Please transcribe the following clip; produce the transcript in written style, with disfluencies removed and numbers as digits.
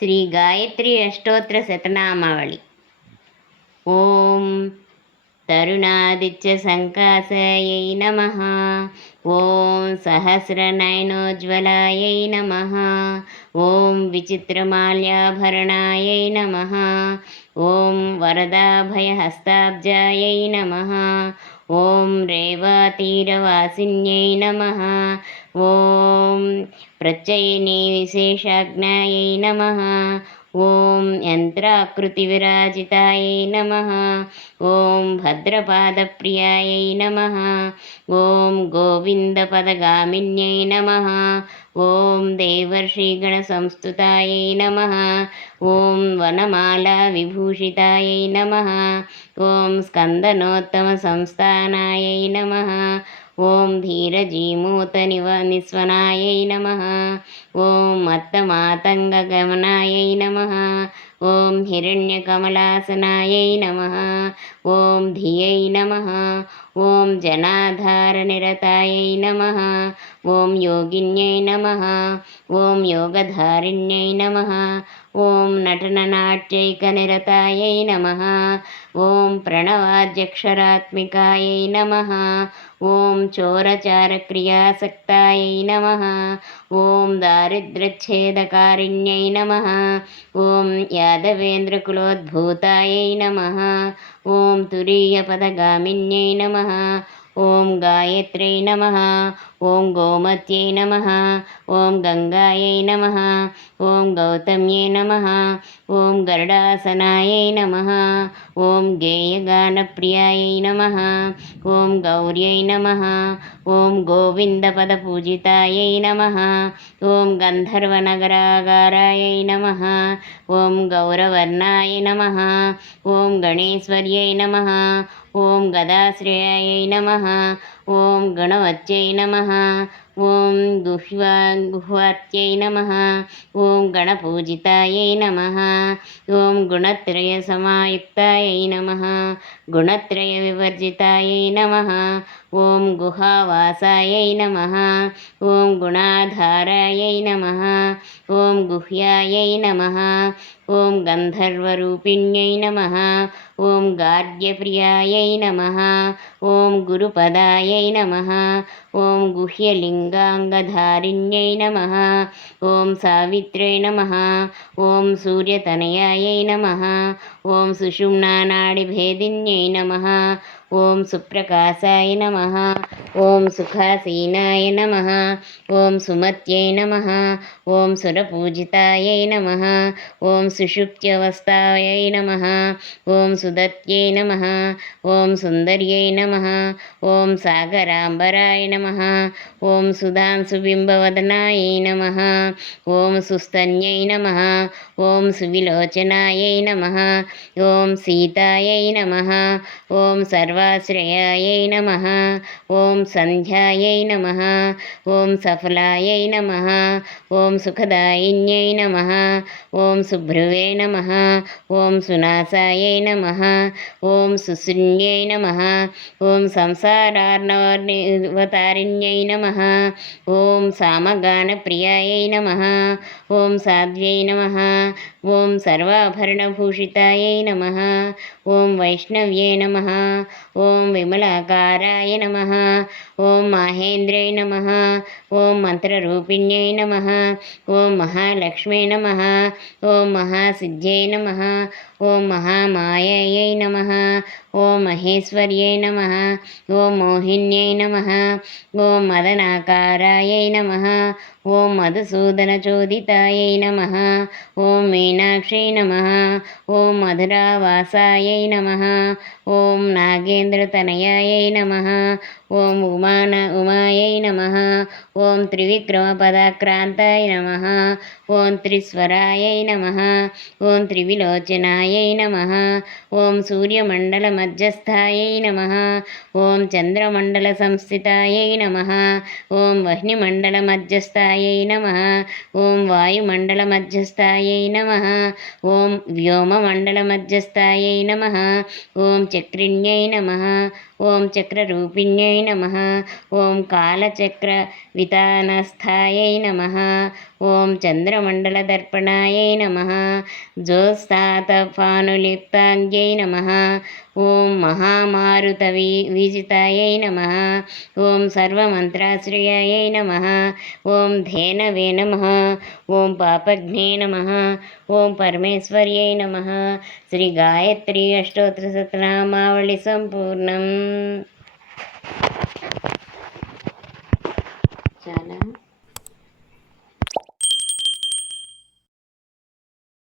శ్రీ గాయత్రి అష్టోత్తర శతనామావళి. ఓం తరుణాదిత్య సంకాసాయై నమః. ఓం సహస్రనయనోజ్వలాయై నమః. ఓం విచిత్రమాల్యాభరణాయై నమః. ఓం వరదాభయహస్తాబ్జాయై నమః. ఓం రేవాతీరవాసిన్యై నమః. ఓం ప్రత్యయిని విశేషాజ్ఞాయై నమః. ఓం యంత్రాకృతివిరాజితాయై నమః. ఓం భద్రపాదప్రియాయై నమః. ఓం గోవిందపదగామిన్యై నమః. ఓం దేవర్షిగణసంస్తుతాయై నమః. ఓం వనమాలా విభూషితాయై నమః. ఓం స్కందనోత్తమసంస్థానాయై నమః. ఓం ధీరజీమూత నిస్వనాయై నమః. ఓం మత్తమాతంగగమనాయై నమః. ఓం హిరణ్యకమలాసనాయై నమః. ఓం ధియై నమః. ఓం జనాధారనిరతాయై నమః. ఓం యోగిన్యై నమః. ఓం యోగధారిణ్యై నమః. ఓం నటననాట్యైకనిరతాయై నమః. ఓం ప్రణవాధ్యక్షరాత్మికాయై నమః. ఓం చోరచారక్రియాసక్తాయై నమః. ఓం దారిద్ర్యచ్ఛేదకారిణ్యై నమః. ఓం యాదవేంద్రకులోద్భూతాయై నమః. ఓం తురీయపదగామిన్యై నమః. ఓం గాయత్ర్యై నమః. ఓం గోమత్యై నమః. ఓం గంగాయై నమః. ఓం గౌతమ్యై నమః. ఓం గరుడాసనాయై నమః. ఓం గేయగానప్రియాయై నమః. ఓం గౌర్యై నమః. ఓం గోవిందపదపూజితాయై నమః. ఓం గంధర్వనగరాగారాయై నమః. ఓం గౌరవర్ణాయ నమః. ఓం గణేశ్వర్యై నమః. ఓం గదాశ్రయాయై నమః. ఓం గణవత్యై నమః. ఓం గుహ్వాత్యై నమః. ఓం గణపూజితాయై నమః. ఓం గుణత్రయ సమాయుక్తాయై నమః. గుణత్రయ వివర్జితాయై నమః. ఓం గుహావాసాయై నమః. ఓం గుణాధారాయై నమః. ఓం గుహ్యాయై నమః. ఓం గంధర్వరూపిణ్యై నమః. ఓం గార్గ్యప్రియాయై నమః. ఓం గురుపదాయై నమః. ఓం గుహ్యలింగాంగధారిణ్యై నమః. ఓం సావిత్ర్యై నమః. ఓం సూర్యతనయాయై నమః. ఓం సుషుమ్నానాడిభేదిన్యై నమః. ఓం సుప్రకాశాయ నమః. ఓం సుఖాసీనాయ నమః. ఓం సుమత్యై నమః. ఓం సురపూజితాయై నమః. ఓం సుషుప్త్యవస్థాయై నమః. ఓం సుదత్యై నమః. ఓం సుందర్యై నమః. ఓం సాగరాంబరాయ నమః. ఓం సుధాంశుబింబవదనాయై నమః. ఓం సుస్తన్యై నమః. ఓం సువిలోచనాయై నమః. ఓం సీతాయై నమః. ఓం సర్వాశ్రయాయై నమః. ఓం సంధ్యాయై నమః. ఓం సఫలాయై నమః. ఓం సుఖదాయిన్యై నమః. ఓం సుభ్రువే నమః. ఓం సునాసాయై నమః. ఓం సుశృణ్యై నమః. ఓం సంసారార్ణవతారిణ్యై నమః. ఓం సామగానప్రియాయై నమః. ఓం సాధ్వ్యై నమః. ఓం సర్వాభరణభూషితాయై నమః. ఓం వైష్ణవ్యై నమః. ఓం విమలాకారాయ నమః. ఓం మాహేంద్రై నమః. ఓం మంత్రరూపిణ్యై నమః. ఓం మహాలక్ష్మీ నమః. ఓం మహాసిద్ధ్యై నమః. ఓం మహామాయై నమః. ఓం మహేశ్వర్యై నమః. ఓం మోహిన్యై నమః. ఓం మదనాకారాయై నమః. ఓం మధుసూదనచోదితాయై నమః. ఓం మీనాక్షై నమః. ఓం మధురావాసాయై నమః. ఓం నాగేంద్రతనయాయై నమః. ఓం ఉమాయై నమః. ఓం త్రివిక్రమపదాక్రాంతాయ నమః. ఓం త్రిస్వరాయై నమః. ఓం త్రివిలోచనాయై నమః. ఓం సూర్యమండలమధ్యస్థాయై నమః. ఓం చంద్రమండలసంస్థితాయై నమః. ఓం వహ్నిమండలమధ్యస్థాయై నమః. ఓం వాయుమండలమధ్యస్థాయై నమః. ఓం వ్యోమమండలమధ్యస్థాయై నమః. ఓం చక్రిణ్యై నమః. ఓం చక్రరూపిణ్యై నమః. ఓం కాలచక్ర వితానస్థాయై నమః. ఓం చంద్రమండలదర్పణాయై నమః. జ్యోత్స్నాతఫానులిప్తాంగ్యై నమః. ఓం మహామారుతవిజితాయై నమః. ఓం సర్వమంత్రాశ్రయాయై నమః. ఓం ధేనవే నమః. ఓం పాపఘ్నే నమః. ఓం పరమేశ్వర్యై నమః. శ్రీ గాయత్రి అష్టోత్తర శతనామావళి సంపూర్ణం.